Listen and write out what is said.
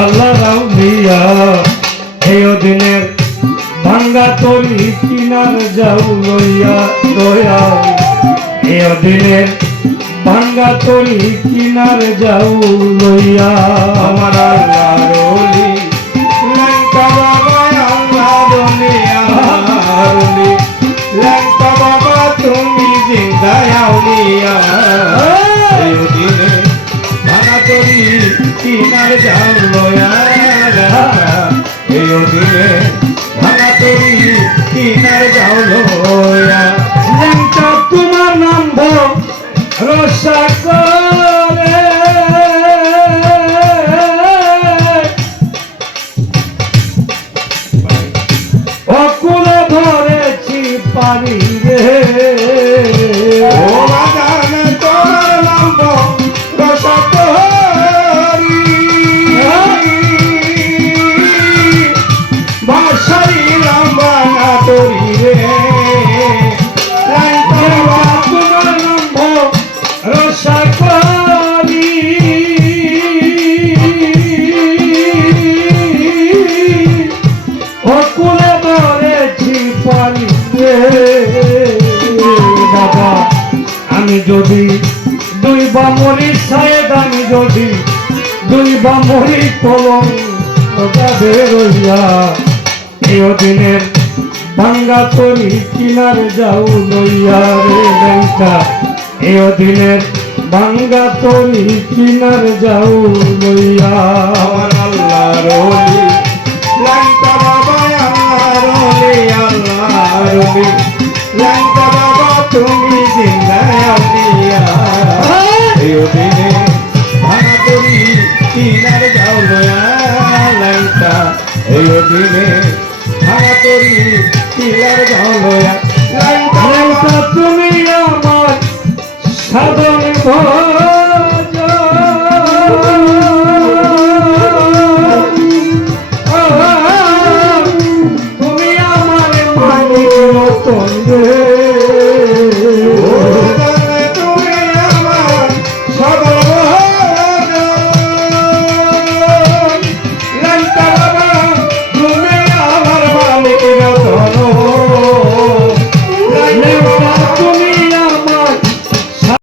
আল্লাহ রাও দিয়া। এই দিনের ভাঙ্গা তরি কিনার যাও লইয়া দয়া। এই দিনের ভাঙ্গা তরি কিনার যাও লইয়া। আমার আল্লাহ রলি বাবা আল্লাহ রলি আল্লাহ বাবা তুমি জিন্দা আউলিয়া। হ্যাঁ। এই তরি কিনার যাও লয়া এই দিনে ভাঙা তরি কিনার যাও লয়া ল্যাংটা তোমার নাম রসা করে অকুলে ধরেছি পারি যদি দুই বা মরি সাহেব আমি যদি দুই বা মরি কলম বেরোইয়া এই দিনের ভাঙ্গা তরি কিনার যাও লইয়া রে লেঙ্কা এই দিনের ভাঙ্গা তরি কিনার যাও লইয়া। আমার আল্লাহ রলি দিনে ধারা করি পিলার ঝলয়া তুমি আমার সাধন তুমি আমার মালিক মতন